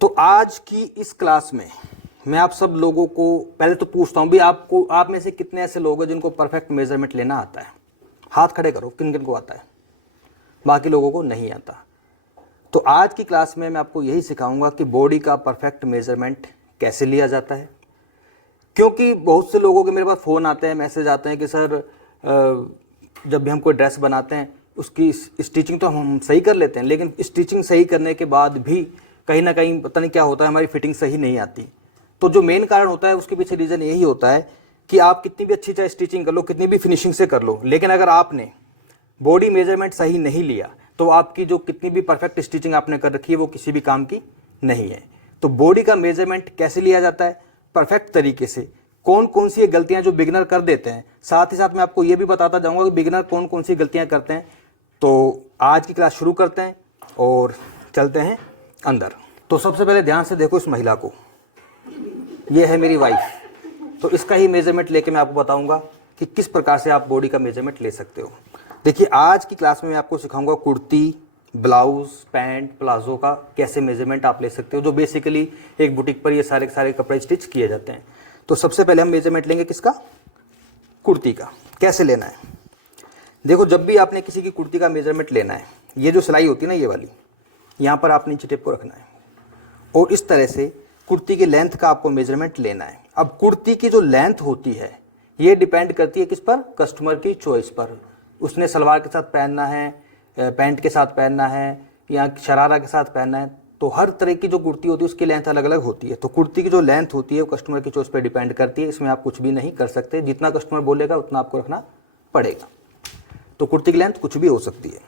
तो आज की इस क्लास में मैं आप सब लोगों को पहले तो पूछता हूं भी आपको, आप में से कितने ऐसे लोग हैं जिनको परफेक्ट मेजरमेंट लेना आता है? हाथ खड़े करो, किन किन को आता है? बाकी लोगों को नहीं आता। तो आज की क्लास में मैं आपको यही सिखाऊंगा कि बॉडी का परफेक्ट मेजरमेंट कैसे लिया जाता है। क्योंकि बहुत से लोगों के मेरे पास फ़ोन आते हैं, मैसेज आते हैं कि सर जब भी हम कोई ड्रेस बनाते हैं उसकी स्टिचिंग तो हम सही कर लेते हैं, लेकिन स्टिचिंग सही करने के बाद भी कहीं ना कहीं पता नहीं क्या होता है, हमारी फिटिंग सही नहीं आती। तो जो मेन कारण होता है उसके पीछे रीज़न यही होता है कि आप कितनी भी अच्छी चाहे स्टिचिंग कर लो, कितनी भी फिनिशिंग से कर लो, लेकिन अगर आपने बॉडी मेजरमेंट सही नहीं लिया तो आपकी जो कितनी भी परफेक्ट स्टिचिंग आपने कर रखी है वो किसी भी काम की नहीं है। तो बॉडी का मेजरमेंट कैसे लिया जाता है परफेक्ट तरीके से, कौन कौन सी गलतियां जो बिगिनर कर देते हैं, साथ ही साथ मैं आपको ये भी बताता जाऊंगा कि बिगिनर कौन कौन सी गलतियां करते हैं। तो आज की क्लास शुरू करते हैं और चलते हैं अंदर। तो सबसे पहले ध्यान से देखो इस महिला को, ये है मेरी वाइफ। तो इसका ही मेजरमेंट लेके मैं आपको बताऊंगा कि किस प्रकार से आप बॉडी का मेजरमेंट ले सकते हो। देखिए आज की क्लास में मैं आपको सिखाऊंगा कुर्ती, ब्लाउज, पैंट, प्लाजो का कैसे मेजरमेंट आप ले सकते हो, जो बेसिकली एक बुटीक पर ये सारे के सारे कपड़े स्टिच किए जाते हैं। तो सबसे पहले हम मेजरमेंट लेंगे किसका? कुर्ती का। कैसे लेना है देखो, जब भी आपने किसी की कुर्ती का मेजरमेंट लेना है, ये जो सिलाई होती है ना ये वाली, यहाँ पर आपने नीचे टेप को रखना है और इस तरह से कुर्ती की लेंथ का आपको मेजरमेंट लेना है। अब कुर्ती की जो लेंथ होती है ये डिपेंड करती है किस पर? कस्टमर की चॉइस पर। उसने सलवार के साथ पहनना है, पैंट के साथ पहनना है या शरारा के साथ पहनना है, तो हर तरह की जो कुर्ती होती है उसकी लेंथ अलग अलग होती है। तो कुर्ती की जो लेंथ होती है वो कस्टमर की चॉइस पर डिपेंड करती है, इसमें आप कुछ भी नहीं कर सकते। जितना कस्टमर बोलेगा उतना आपको रखना पड़ेगा। तो कुर्ती की लेंथ कुछ भी हो सकती है।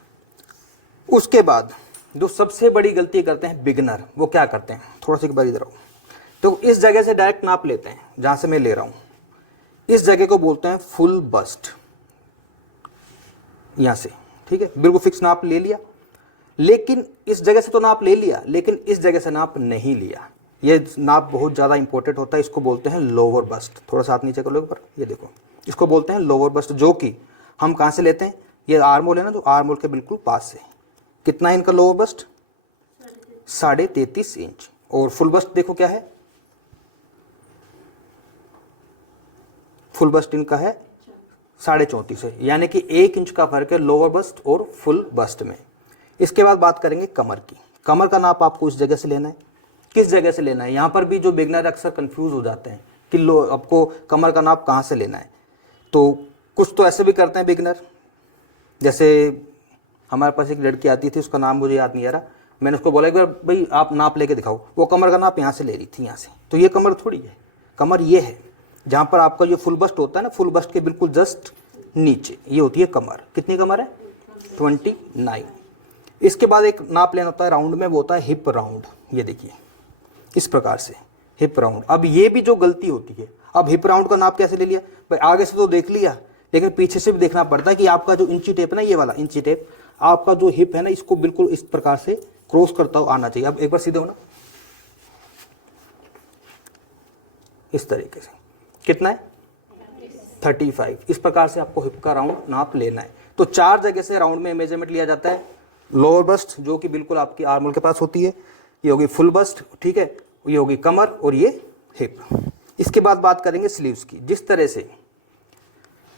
उसके बाद जो सबसे बड़ी गलती करते हैं बिगिनर, वो क्या करते हैं? थोड़ा सा एक बार इधर आओ। तो इस जगह से डायरेक्ट नाप लेते हैं जहां से मैं ले रहा हूं, इस जगह को बोलते हैं फुल बस्ट। यहां से ठीक है, बिल्कुल फिक्स नाप ले लिया, लेकिन इस जगह से तो नाप ले लिया, लेकिन इस जगह से नाप नहीं लिया। ये नाप बहुत ज्यादा इंपॉर्टेंट होता है, इसको बोलते हैं लोअर बस्ट। थोड़ा सा हाथ नीचे कर लो ऊपर, ये देखो, इसको बोलते हैं लोअर बस्ट, जो कि हम कहां से लेते हैं? ये आर्मोल है ना, जो आर्मोल के बिल्कुल पास से। कितना है इनका लोअर बस्ट? 33.5 इंच। और फुल बस्ट देखो क्या है, फुल बस्ट इनका है 34.5 है, यानी कि 1 इंच का फर्क है लोअर बस्ट और फुल बस्ट में। इसके बाद बात करेंगे कमर की। कमर का नाप आपको इस जगह से लेना है। किस जगह से लेना है? यहां पर भी जो बिगनर अक्सर कंफ्यूज हो जाते हैं कि आपको कमर का नाप कहां से लेना है। तो कुछ तो ऐसे भी करते हैं बिगनर, जैसे हमारे पास एक लड़की आती थी, उसका नाम मुझे याद नहीं आ रहा, मैंने उसको बोला एक बार भाई आप नाप लेके दिखाओ, वो कमर का नाप यहाँ से ले रही थी, यहाँ से। तो ये कमर थोड़ी है, कमर ये है जहाँ पर आपका जो फुल बस्ट होता है ना, फुल बस्ट के बिल्कुल जस्ट नीचे ये होती है कमर। कितनी कमर है? 29। इसके बाद एक नाप लेना होता है राउंड में, वो होता है हिप राउंड। ये देखिए इस प्रकार से हिप राउंड। अब ये भी जो गलती होती है, अब हिप राउंड का नाप कैसे ले लिया भाई? आगे से तो देख लिया, लेकिन पीछे से भी देखना पड़ता है कि आपका जो इंची टेप है ना, ये वाला इंची टेप, आपका जो हिप है ना, इसको बिल्कुल इस प्रकार से क्रॉस करता हुआ आना चाहिए। अब एक बार सीधे होना, इस तरीके से। कितना है? 35। इस प्रकार से आपको हिप का राउंड नाप लेना है। तो 4 जगह से राउंड में मेजरमेंट लिया जाता है। लोअर बस्ट जो कि बिल्कुल आपकी आर्मोल के पास होती है, ये होगी फुल बस्ट, ठीक है, ये होगी कमर और ये हिप। इसके बाद बात करेंगे स्लीव्स की। जिस तरह से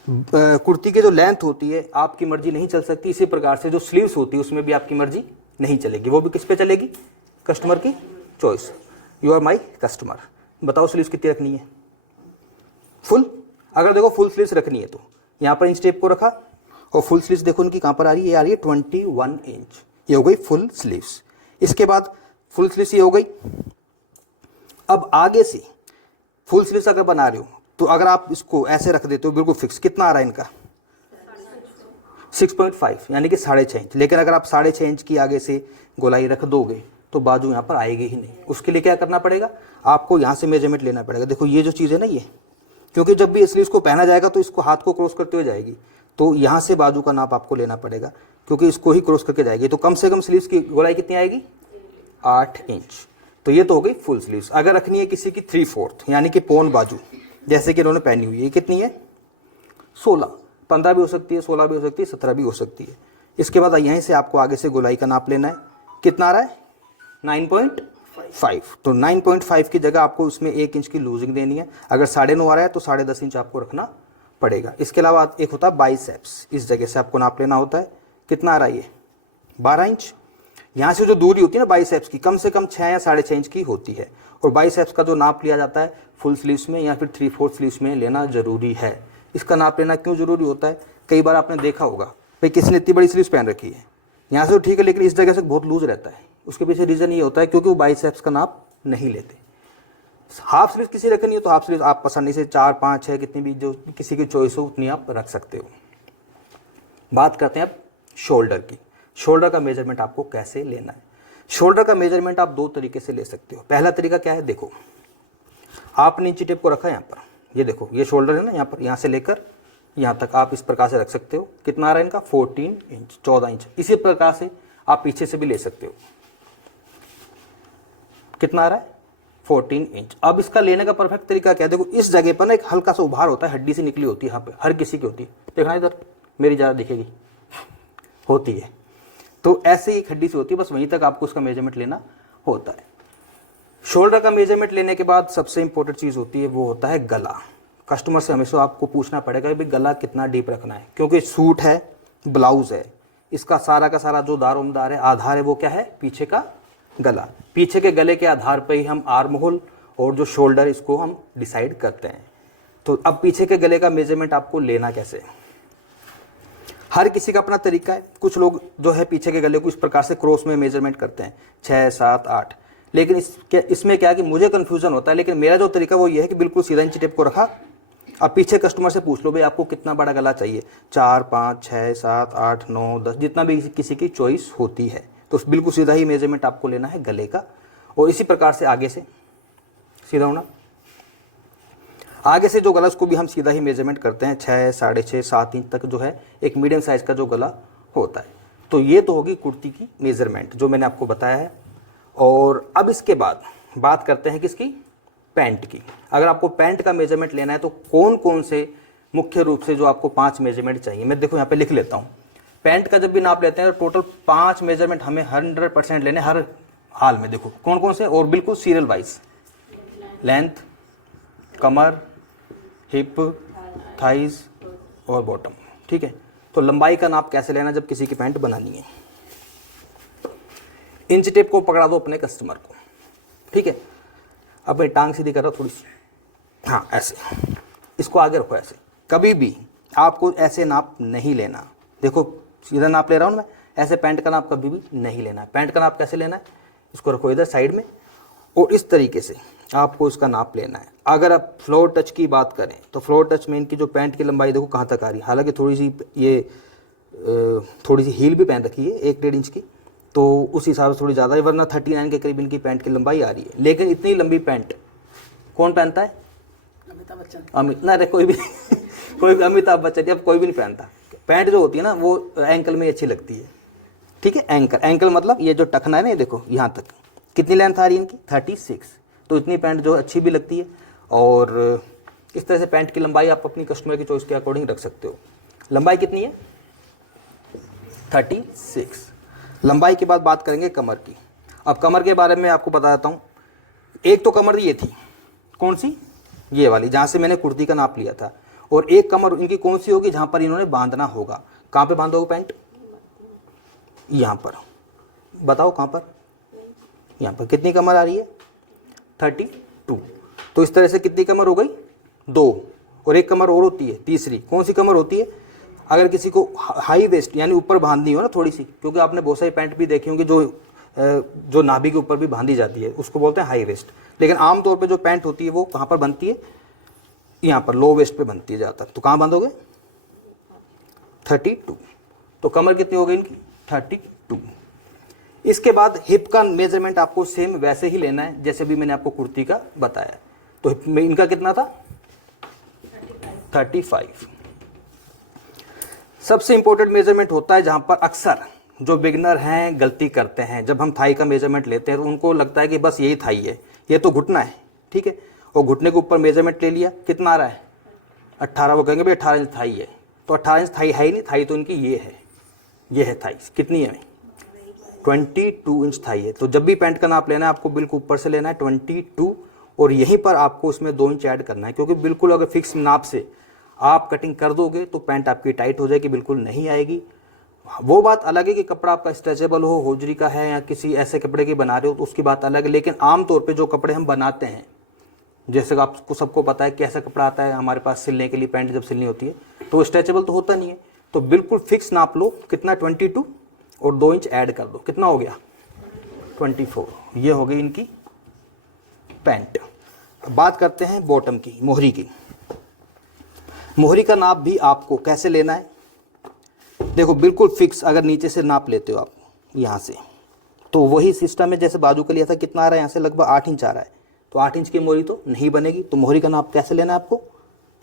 कुर्ती की जो लेंथ होती है आपकी मर्जी नहीं चल सकती, इसी प्रकार से जो स्लीव्स होती है उसमें भी आपकी मर्जी नहीं चलेगी। वो भी किस पे चलेगी? कस्टमर की choice. You are my customer. बताओ स्लीव्स कितनी रखनी है? फुल। अगर देखो फुल स्लीव्स रखनी है तो यहाँ पर इंच टेप को रखा, और फुल स्लीव्स देखो उनकी कहाँ पर आ रही है? ये आ रही है 21 इंच। ये हो गई फुल स्लीव्स। इसके बाद फुल स्लीव्स ये हो गई। अब आगे से फुल स्लीव्स अगर बना रहे हो तो अगर आप इसको ऐसे रख देते हो बिल्कुल फिक्स, कितना आ रहा है इनका? 6.5, यानी कि 6.5 इंच। लेकिन अगर आप 6.5 इंच की आगे से गोलाई रख दोगे तो बाजू यहाँ पर आएगी ही नहीं। उसके लिए क्या करना पड़ेगा? आपको यहाँ से मेजरमेंट लेना पड़ेगा। देखो ये जो चीज़ है ना, ये क्योंकि जब भी स्लीव्स को पहना जाएगा तो इसको हाथ को क्रॉस करते हुए जाएगी, तो यहाँ से बाजू का नाप आपको लेना पड़ेगा, क्योंकि इसको ही क्रॉस करके जाएगी। तो कम से कम स्लीव्स की गोलाई कितनी आएगी? 8 इंच। तो ये तो हो गई फुल स्लीव्स। अगर रखनी है किसी की 3/4 यानी कि पौन बाजू, जैसे कि इन्होंने पहनी हुई है, कितनी है? 16। 15 भी हो सकती है, 16 भी हो सकती है, 17 भी हो सकती है। इसके बाद यहीं से आपको आगे से गोलाई का नाप लेना है। कितना आ रहा है? 9.5 5। तो 9.5 की जगह आपको उसमें 1 इंच की लूजिंग देनी है। अगर 9.5 आ रहा है तो 10.5 इंच आपको रखना पड़ेगा। इसके अलावा एक होता है बाइसेप्स, इस जगह से आपको नाप लेना होता है। कितना आ रहा है ये 12 इंच। यहाँ से जो दूरी होती है ना बाइसेप्स की, कम से कम 6 या 6.5 इंच की होती है। और बाइसेप्स का जो नाप लिया जाता है फुल स्लीव्स में या फिर 3/4 स्लीव्स में लेना जरूरी है। इसका नाप लेना क्यों जरूरी होता है, कई बार आपने देखा होगा भाई किसी ने इतनी बड़ी स्लीव्स पहन रखी है, यहाँ से तो ठीक है लेकिन इस जगह से बहुत लूज रहता है। उसके पीछे रीज़न ये होता है क्योंकि वो बाइसेप्स का नाप नहीं लेते। हाफ स्लीव किसी रखनी हो तो हाफ स्लीव आप पसंद से 4, 5, 6 कितनी भी जो किसी की चॉइस हो उतनी आप रख सकते हो। बात करते हैं अब शोल्डर की। शोल्डर का मेजरमेंट आपको कैसे लेना है। शोल्डर का मेजरमेंट आप 2 तरीके से ले सकते हो। पहला तरीका क्या है, देखो आपने इंची टेप को रखा है यहाँ पर, ये देखो ये शोल्डर है ना यहाँ पर, यहाँ से लेकर यहाँ तक आप इस प्रकार से रख सकते हो। कितना आ रहा है इनका 14 इंच, 14 इंच। इसी प्रकार से आप पीछे से भी ले सकते हो। कितना आ रहा है 14 इंच। अब इसका लेने का परफेक्ट तरीका क्या है, देखो इस जगह पर ना एक हल्का सा उभार होता है, हड्डी से निकली होती है यहाँ पे, हर किसी की होती है। देखना इधर, मेरी ज़्यादा दिखेगी, होती है। तो ऐसे ही एक हड्डी से होती है, बस वहीं तक आपको उसका मेजरमेंट लेना होता है। शोल्डर का मेजरमेंट लेने के बाद सबसे इंपॉर्टेंट चीज़ होती है वो होता है गला। कस्टमर से हमेशा आपको पूछना पड़ेगा कि भाई गला कितना डीप रखना है, क्योंकि सूट है, ब्लाउज है, इसका सारा का सारा जो दारोमदार है, आधार है, वो क्या है पीछे का गला। पीछे के गले के आधार पर ही हम आर्म होल और जो शोल्डर इसको हम डिसाइड करते हैं। तो अब पीछे के गले का मेजरमेंट आपको लेना कैसे, हर किसी का अपना तरीका है। कुछ लोग जो है पीछे के गले को इस प्रकार से क्रॉस में मेजरमेंट करते हैं 6, 7, 8, लेकिन इसमें क्या है कि मुझे कन्फ्यूजन होता है। लेकिन मेरा जो तरीका वो ये है कि बिल्कुल सीधा इंची टेप को रखा। अब पीछे कस्टमर से पूछ लो भाई आपको कितना बड़ा गला चाहिए, 4, 5, 6, 7, 8, 9, 10, जितना भी किसी की चॉइस होती है। तो बिल्कुल सीधा ही मेजरमेंट आपको लेना है गले का। और इसी प्रकार से आगे से सीधा होना, आगे से जो गला उसको भी हम सीधा ही मेजरमेंट करते हैं 6, 6.5, 7 इंच तक जो है एक मीडियम साइज का जो गला होता है। तो ये तो होगी कुर्ती की मेजरमेंट जो मैंने आपको बताया है। और अब इसके बाद बात करते हैं किसकी, पैंट की। अगर आपको पैंट का मेजरमेंट लेना है तो कौन कौन से मुख्य रूप से जो आपको 5 मेजरमेंट चाहिए, मैं देखो यहाँ पे लिख लेता हूँ। पैंट का जब भी नाप लेते हैं तो टोटल 5 मेजरमेंट हमें 100% लेने हर हाल में। देखो कौन कौन से, और बिल्कुल सीरियल वाइज, लेंथ, कमर, हिप, थाइज और बॉटम। ठीक है, तो लंबाई का नाप कैसे लेना जब किसी की पैंट बनानी है। इंच टेप को पकड़ा दो अपने कस्टमर को, ठीक है। अब मैं टांग सीधी कर रहा हूँ थोड़ी सी, हाँ ऐसे, इसको आगे रखो ऐसे। कभी भी आपको ऐसे नाप नहीं लेना, देखो सीधा नाप ले रहा हूँ मैं, ऐसे पैंट का नाप कभी भी नहीं लेना है। पैंट का नाप कैसे लेना है, इसको रखो इधर साइड में और इस तरीके से आपको इसका नाप लेना है। अगर आप फ्लोर टच की बात करें तो फ्लोर टच में इनकी जो पैंट की लंबाई देखो कहाँ तक आ रही है। हालांकि थोड़ी सी ये थोड़ी सी हील भी पहन रखी है 1-1.5 इंच की, तो उस हिसाब से थोड़ी ज़्यादा है, वरना 39 के करीब इनकी पैंट की लंबाई आ रही है। लेकिन इतनी लंबी पैंट कौन पहनता है, अमिताभ बच्चन, ना कोई भी कोई अमिताभ बच्चन अब कोई भी नहीं पहनता। पैंट जो होती है ना वो एंकल में अच्छी लगती है, ठीक है। एंकल मतलब ये जो टखना है ना, ये देखो यहाँ तक कितनी लेंथ आ रही है इनकी 36। तो इतनी पैंट जो अच्छी भी लगती है। और इस तरह से पैंट की लंबाई आप अपनी कस्टमर की चॉइस के अकॉर्डिंग रख सकते हो। लंबाई कितनी है 36। लंबाई के बाद बात करेंगे कमर की। अब कमर के बारे में आपको बता देता हूँ। एक तो कमर ये थी, कौन सी, ये वाली जहाँ से मैंने कुर्ती का नाप लिया था। और एक कमर इनकी कौन सी होगी जहाँ पर इन्होंने बांधना होगा। कहाँ पे बांधोगे पैंट, यहाँ पर, बताओ कहाँ पर, यहाँ पर। कितनी कमर आ रही है 32। तो इस तरह से कितनी कमर हो गई 2, और एक कमर और होती है तीसरी। कौन सी कमर होती है, अगर किसी को हाई वेस्ट यानी ऊपर बांधनी हो ना थोड़ी सी, क्योंकि आपने बहुत सारी पैंट भी देखी होंगी जो नाभि के ऊपर भी बांधी जाती है, उसको बोलते हैं हाई वेस्ट। लेकिन आमतौर पे जो पैंट होती है वो कहाँ पर बनती है, यहाँ पर लो वेस्ट पे बनती है ज़्यादातर। तो कहाँ बांधोगे 32। तो कमर कितनी हो गई इनकी 32। इसके बाद हिप का मेजरमेंट आपको सेम वैसे ही लेना है जैसे भी मैंने आपको कुर्ती का बताया। तो हिप में इनका कितना था 35। सबसे इंपॉर्टेंट मेजरमेंट होता है जहां पर अक्सर जो बिगनर हैं गलती करते हैं। जब हम थाई का मेजरमेंट लेते हैं तो उनको लगता है कि बस यही थाई है, ये तो घुटना है, ठीक है। और घुटने के ऊपर मेजरमेंट ले लिया, कितना आ रहा है 18। वो कहेंगे भाई 18 इंच थाई है, तो 18 इंच थाई है ही नहीं, थाई तो इनकी ये है थाई। कितनी है 22 इंच थाई है। तो जब भी पैंट का नाप लेना है आपको बिल्कुल ऊपर से लेना है 22, और यहीं पर आपको उसमें 2 इंच ऐड करना है, क्योंकि बिल्कुल अगर फिक्स नाप से आप कटिंग कर दोगे तो पैंट आपकी टाइट हो जाएगी, बिल्कुल नहीं आएगी। वो बात अलग है कि कपड़ा आपका स्ट्रेचेबल हो, होजरी का है या किसी ऐसे कपड़े की बना रहे हो तो उसकी बात अलग है। लेकिन आमतौर पे जो कपड़े हम बनाते हैं, जैसे आपको सबको पता है कैसा कपड़ा आता है हमारे पास सिलने के लिए, पैंट जब सिलनी होती है तो स्ट्रेचेबल तो होता नहीं है। तो बिल्कुल फिक्स नाप लो, कितना 22 और 2 इंच ऐड कर दो, कितना हो गया 24। ये हो गई इनकी पैंट। बात करते हैं बॉटम की, मोहरी की। मोहरी का नाप भी आपको कैसे लेना है, देखो बिल्कुल फिक्स। अगर नीचे से नाप लेते हो आप यहाँ से, तो वही सिस्टम है जैसे बाजू का लिया था। कितना आ रहा है यहाँ से, लगभग 8 इंच आ रहा है। तो 8 इंच की मोहरी तो नहीं बनेगी। तो मोहरी का नाप कैसे लेना है आपको,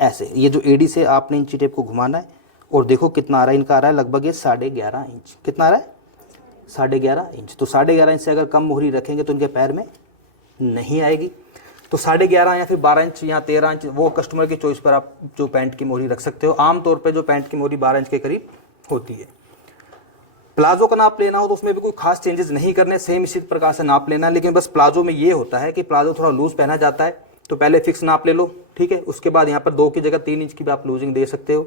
ऐसे। ये जो एडी से आपने इंची टेप को घुमाना है, और देखो कितना आ रहा है, इनका आ रहा है लगभग ये 11.5 इंच। कितना आ रहा है 11.5 इंच। तो 11.5 इंच से अगर कम मोहरी रखेंगे तो उनके पैर में नहीं आएगी। तो 11.5 या फिर 12 इंच या 13 इंच, वो कस्टमर की चॉइस पर आप जो पैंट की मोहरी रख सकते हो। आमतौर पर जो पैंट की मोहरी 12 इंच के करीब होती है। प्लाजो का नाप लेना हो तो उसमें भी कोई खास चेंजेस नहीं करने, सेम इसी प्रकार से नाप लेना। लेकिन बस प्लाजो में ये होता है कि प्लाजो थोड़ा लूज पहना जाता है, तो पहले फिक्स नाप ले लो, ठीक है। उसके बाद यहाँ पर 2 की जगह 3 इंच की भी आप लूजिंग दे सकते हो।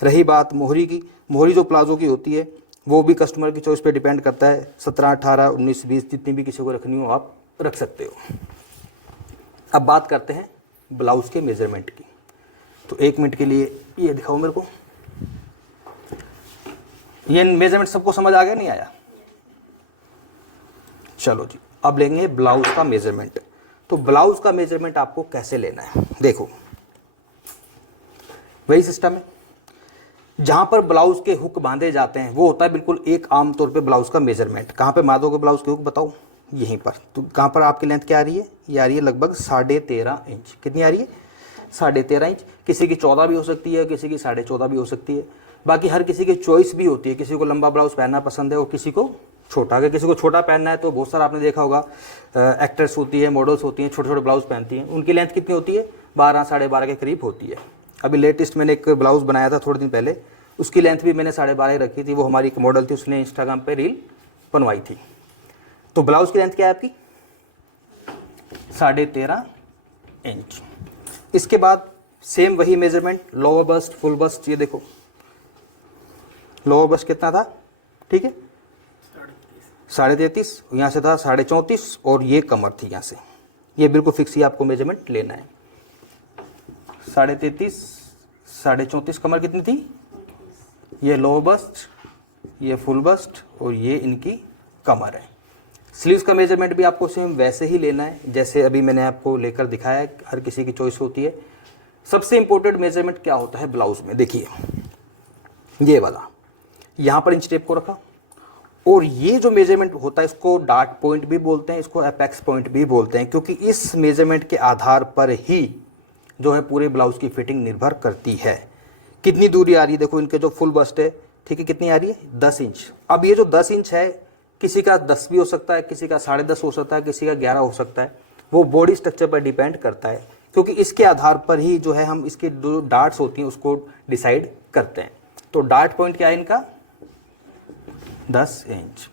रही बात मोहरी की, मोहरी जो प्लाजो की होती है वो भी कस्टमर की चॉइस पे डिपेंड करता है। 17, 18, 19, 20 जितनी भी किसी को रखनी हो आप रख सकते हो। अब बात करते हैं ब्लाउज के मेजरमेंट की। तो 1 मिनट के लिए ये दिखाओ मेरे को। ये मेजरमेंट सबको समझ आ गया, नहीं आया? चलो जी, अब लेंगे ब्लाउज का मेजरमेंट। तो ब्लाउज का मेजरमेंट आपको कैसे लेना है, देखो वही सिस्टम है। जहां पर ब्लाउज के हुक बांधे जाते हैं वो होता है बिल्कुल एक आम तौर पे ब्लाउज का मेजरमेंट। कहां पे बांधोगे ब्लाउज के हुक, बताओ? यहीं पर। तो कहां पर आपकी लेंथ क्या आ रही है, ये आ रही है लगभग 13.5 इंच। कितनी आ रही है 13.5 इंच। किसी की 14 भी हो सकती है, किसी की 14.5 भी हो सकती है। बाकी हर किसी की चॉइस भी होती है, किसी को लंबा ब्लाउज पहनना पसंद है और किसी को छोटा। अगर किसी को छोटा पहनना है तो बहुत सारा आपने देखा होगा, एक्ट्रेस होती है, मॉडल्स होती हैं, छोटे छोटे ब्लाउज पहनती हैं। उनकी लेंथ कितनी होती है, 12, 12.5 के करीब होती है। अभी लेटेस्ट मैंने एक ब्लाउज बनाया था थोड़े दिन पहले, उसकी लेंथ भी मैंने 12.5 रखी थी। वो हमारी एक मॉडल थी, उसने इंस्टाग्राम पे रील बनवाई थी। तो ब्लाउज की लेंथ क्या है आपकी 13.5 इंच। इसके बाद सेम वही measurement, lower bust, full bust. ये देखो लोअर बस्ट कितना था, ठीक है 33.5, यहाँ से था 34.5, और ये कमर थी यहाँ से। ये बिल्कुल फिक्स ही आपको मेजरमेंट लेना है। 33.5, 34.5 कमर कितनी थी, ये लोअर बस्ट, ये फुल बस्ट, और ये इनकी कमर है। स्लीव्स का मेजरमेंट भी आपको सेम वैसे ही लेना है जैसे अभी मैंने आपको लेकर दिखाया है। हर किसी की चॉइस होती है। सबसे इंपॉर्टेंट मेजरमेंट क्या होता है ब्लाउज में, देखिए ये वाला, यहाँ पर इंच टेप को रखा, और ये जो मेजरमेंट होता है इसको डार्ट पॉइंट भी बोलते हैं, इसको एपेक्स पॉइंट भी बोलते हैं, क्योंकि इस मेजरमेंट के आधार पर ही जो है पूरे ब्लाउज की फिटिंग निर्भर करती है। कितनी दूरी आ रही है, देखो इनके जो फुल बस्ट है, ठीक है, कितनी आ रही है 10 इंच। अब ये जो 10 इंच है, किसी का 10 भी हो सकता है, किसी का 10.5 हो सकता है, किसी का 11 हो सकता है। वो बॉडी स्ट्रक्चर पर डिपेंड करता है, क्योंकि इसके आधार पर ही जो है हम इसके जो डार्ट्स होती हैं उसको डिसाइड करते हैं। तो डार्ट पॉइंट क्या है इनका 10 इंच।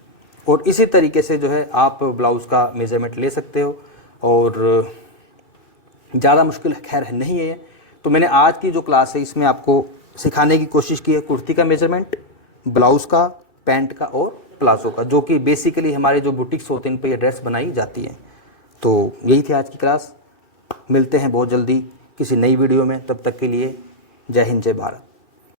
और इसी तरीके से जो है आप ब्लाउज का मेजरमेंट ले सकते हो, और ज़्यादा मुश्किल खैर नहीं है। तो मैंने आज की जो क्लास है इसमें आपको सिखाने की कोशिश की है कुर्ती का मेजरमेंट, ब्लाउज का, पैंट का और प्लाजो का, जो कि बेसिकली हमारे जो बुटीक्स होते हैं इन पर ये ड्रेस बनाई जाती है। तो यही थी आज की क्लास। मिलते हैं बहुत जल्दी किसी नई वीडियो में, तब तक के लिए जय हिंद, जय भारत।